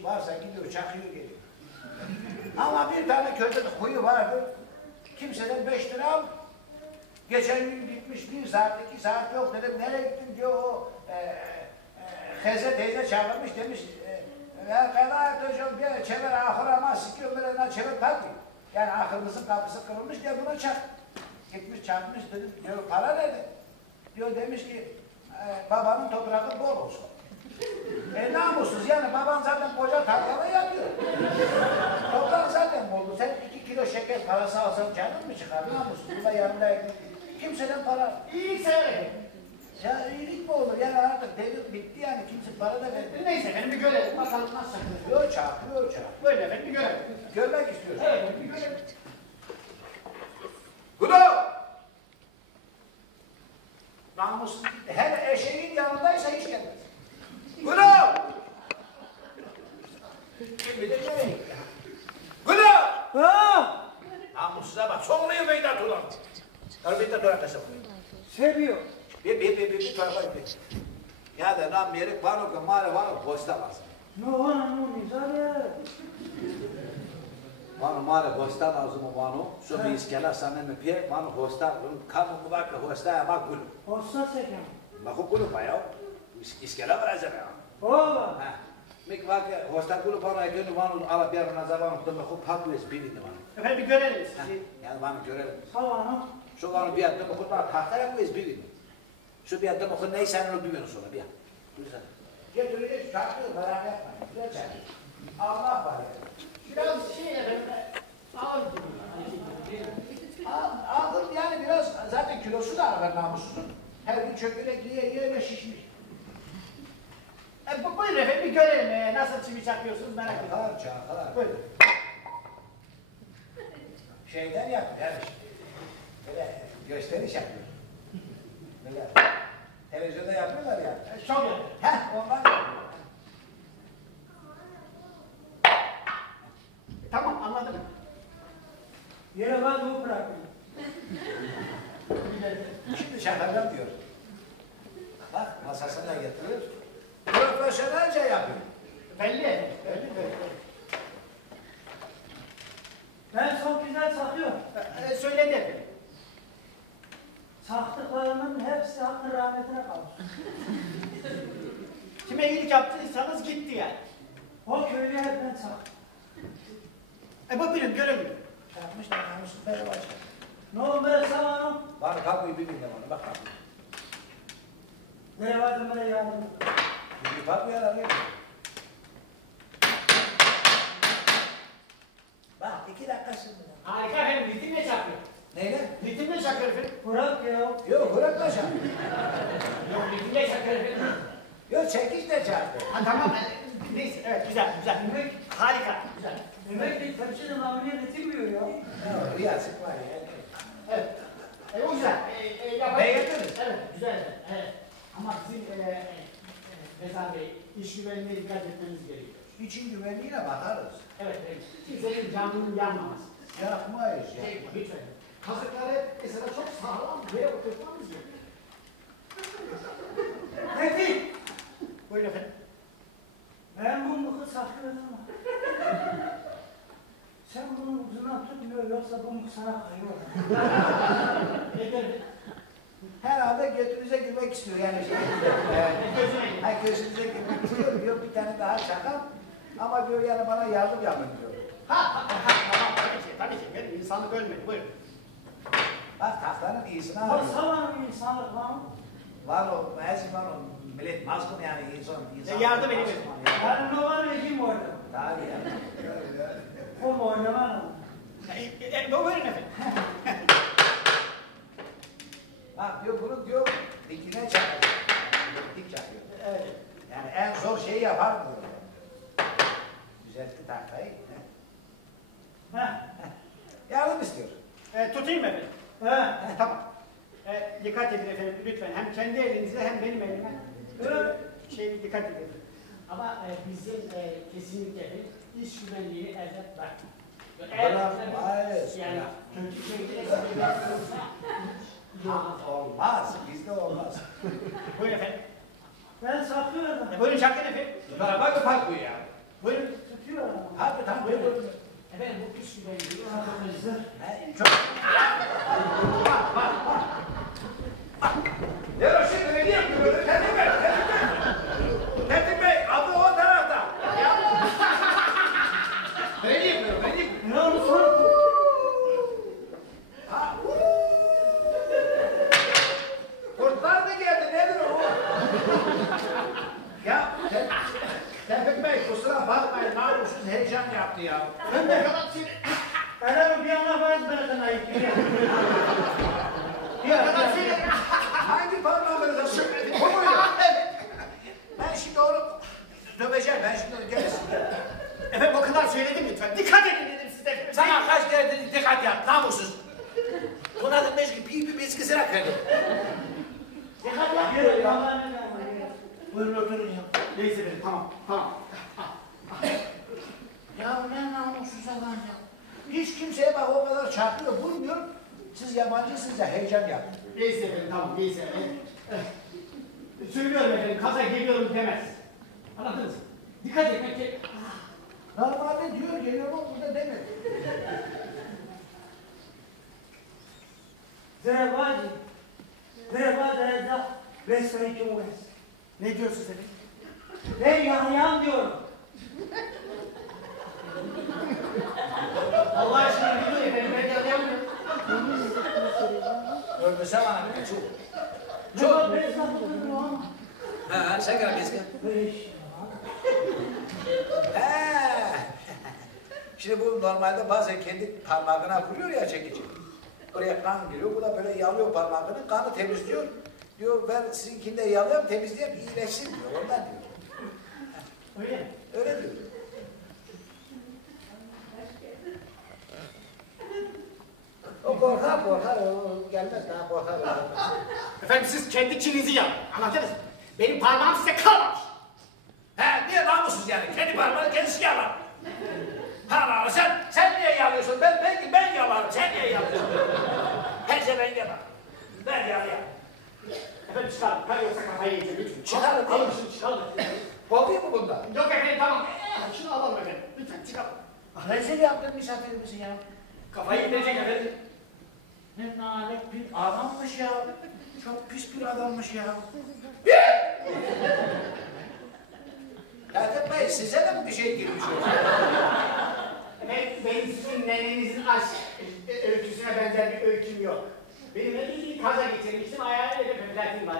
işi varsa gidiyor, çakıyor geliyor. Ama bir tane köyde de kuyu vardı. Kimseden 5 lira al. Geçen gün gitmiş 1 saat, 2 saat yok dedim. Nereye gittin diyor o Heze teyze çağırmış demiş. Ya kadar hocam bir çevir ahır ama sıkıyor böyle çevir tabi. Yani ahırımızın kapısı kırılmış diye buna çak. Gitmiş çarpmış dedim. Diyor para nerede? Diyor demiş ki babanın toprağı bol olsun. Namussuz yani baban zaten koca tarlada yapıyor. Toprak zaten boldu. Sen 2 kilo şeker parası alsan canın mı çıkar? Namussuz. Burada yanında ekmek. Kimseden para. İyilik severim. Ya iyilik mi olur? Yani artık devir bitti yani. Kimse para da vermiyor. Neyse efendim bir görelim. Bakalım nasıl çakılıyor. Yok çak, yok çak. Böyle efendim bir görelim. Görmek istiyorsun. Evet bir görelim. Kudu! Namussuz gitti. Her eşeğin yanındaysa hiç gelmez. Kudu! Kim bilir nereye gitti? Kudu! Ha! Namussuza bak. Soğuluyor meydan ulan. Kalbinde duran kasap. Seviyor. Bir tarafa gitti. Ya da nam yerik var o mare var o postamaz. No, nizare. Mano mare hosta lazım o mano. Şu bir iskela sana mı pie mano hosta kamu bak hosta ya bak gulu. Hosta sekem. Bak gulu pa ya. İskela var acaba ya. Oba. Mik bak hosta gulu pa ya gönü mano ala bir nazar var tutup hop hak wes biri de mano. Efendim bir görelim sizi. Yani mano görelim. Havano. Şu mano bir adım hop tahtaya wes biri. Şu bir adım hop neyse onu bir sonra bir. Güzel. Getiriyor çarpıyor beraber yapma. Güzel. Allah var ya. Biraz efendim. Ağır Aldım yani biraz zaten kilosu da ağır namussuzun. Her gün çökelek yiye ve şişmiş. Buyurun efendim bir görelim. Nasıl çivi çakıyorsunuz merak ediyorum. Çağlar. Buyurun. Şeyden yapıyor yani. Böyle gösteriş yapıyor. Böyle televizyonda yapıyorlar ya. Çok yapıyor. Ondan yapıyor. Tamam anladım. Yere var bu bırakın. Şimdi şakacağım diyor. Bak masasına getiriyor. Profesyonelce yapıyor. Belli. Ben çok güzel sakıyorum. Söyledi efendim. Saktıklarımın hepsi hakkın rahmetine kalmış. Kime iyilik yaptıysanız gitti yani. O köylü hep ben saktım. Buyurun görelim. Yapmış da namussuz böyle başlar. Ne oldu ben sana? Bana kapıyı bir dinle bana bak kapıyı. Ne vardı bana yardım? Bir kapıyı arıyor. Bak 2 dakika şimdi. Harika efendim. Ritimle çakıyor. Neyle? Ritimle çakıyor efendim. Bırak ya. Yok bırakmayacağım. Yok ritimle çakıyor efendim. Yok çekişle çarptı. Tamam. Neyse evet güzel. Demek, Harika. Güzel. demek ki tepsinin namını ritimliyor ya. Ya riyazık var ya. Evet. O güzel. Beğendiniz. Evet güzel. Evet. Ama bizim Rezan Bey iş güvenliğine dikkat etmemiz gerekiyor. İçin güvenliğine bakarız. Evet. Kimsenin canının yanmaması. Yapmayız ya. Lütfen. Kazıkları mesela çok sağlam bir yere oturtmamız gerekiyor. Peki. Buyurun efendim. Ben bunu kız saklıyorum ama. Sen bunu ucundan tutmuyor yoksa bu muk sana kayıyor. Efendim. Herhalde götünüze girmek istiyor yani. Ha gözünüze girmek istiyor. Diyor bir tane daha çakal. Ama diyor yani bana yardım yapın diyor. Tamam tabii ki. Benim insanlık ölmedi. Buyurun. Bak tahtanın iyisini Ama alıyor. sana bir insanlık var mı? Var o, her var o. Millet mazlum yani insan. Yardım edin. Yani ne var ya kim orada? Tabii ya. O mu oynamam? Buyurun efendim. Bak diyor bunu diyor dikine çakıyor. Dik çakıyor. Evet. Yani en zor şeyi yapar mı diyor. Düzeltti tahtayı. Yardım istiyor. Tutayım efendim. Tamam. Dikkat edin efendim lütfen. Hem kendi elinize hem benim elime. Dikkat edin. Ama bizim kesinlikle efendim iş güvenliğini elde bırakmayın. Bırakmayız. Yani kötü şeyleri Olmaz. Bizde olmaz. Buyurun efendim. Ben saklıyorum. Buyurun şarkın efendim. Bak bak bu ya. Buyurun. Tutuyor ama. Hadi tamam buyurun. Efendim bu pis biber yiyor. Çok. Ya şimdi ne diyeyim böyle? Tertip Bey, Tertip Bey. Tertip Bey, abi o tarafta. Ya. Ben diyeyim, ben diyeyim. Ne olursa Ha. Kurtlar mı geldi? Nedir o? Ya Tevfik Bey kusura bakmayın. Namussuz heyecan yaptı ya. ben de Adamı bir ana varız bırakın ayıp. Hangi parmağımı söyledi? O muydu? Ben şimdi onu döveceğim. Ben şimdi onu gelirsin. Efendim o kadar söyledim lütfen. Dikkat edin dedim size. Sana kaç kere dedim dikkat yap. Namussuz. Buna da meşgul bir biskisine kırdım. Dikkat yapıyor ya. Buyurun oturun ya. Neyse efendim tamam. Ya ne namussuz adam ya. Hiç kimseye bak o kadar çarpıyor, vurmuyor. Siz yabancısınız ya heyecan yapın. Neyse efendim tamam neyse. Söylüyorum efendim kaza geliyorum demez. Anladınız mı? Dikkat etmek gerek. Normalde diyor geliyor ama burada demedi. Zerevacı. Zerevacı ben sana kim olayım? Ne diyorsunuz efendim? Ben Yahya'm diyorum. Allah aşkına biliyor efendim ben yalayamıyorum. Görmese bana bir çok. Çok ben sana tutuyorum ama. Ha sen gel biz gel. Böyle iş. Şimdi bu normalde bazen kendi parmağına vuruyor ya çekici. Oraya kan giriyor, bu da böyle yalıyor parmağını, kanı temizliyor. Diyor ben sizinkinde yalıyorum, temizleyeyim, iyileşsin diyor, ondan diyor. Öyle mi? Öyle diyor. O korkar, o gelmez daha korkar. Efendim siz kendi çinizi yapın. Anladınız mı? Benim parmağım size kalmamış. He, niye namussuz yani? Kendi parmağını kendisi yalar. Ha, sen niye yalıyorsun? Ben yalarım, sen niye yalıyorsun? Her şey ben yalarım. Ben yalayayım. Efendim çıkarın. Hadi yoksa kafayı yiyeceğim lütfen. Çıkarın, değil mi? Alın şunu çıkarın. Korkuyor mu bundan? Yok efendim tamam. Şunu alalım efendim. Lütfen çıkalım. Rezil yaptın misafirimizi ya. Kafayı indirecek efendim. Ne nalet bir adammış ya. Çok pis bir adammış ya. Tertip Bey size de mi bir şey girmiş oldu? Efendim benim sizin nenenizin aşk öyküsüne benzer bir öyküm yok. Benim en iyi kaza geçirmiştim. Ayağıyla da pöplertim var.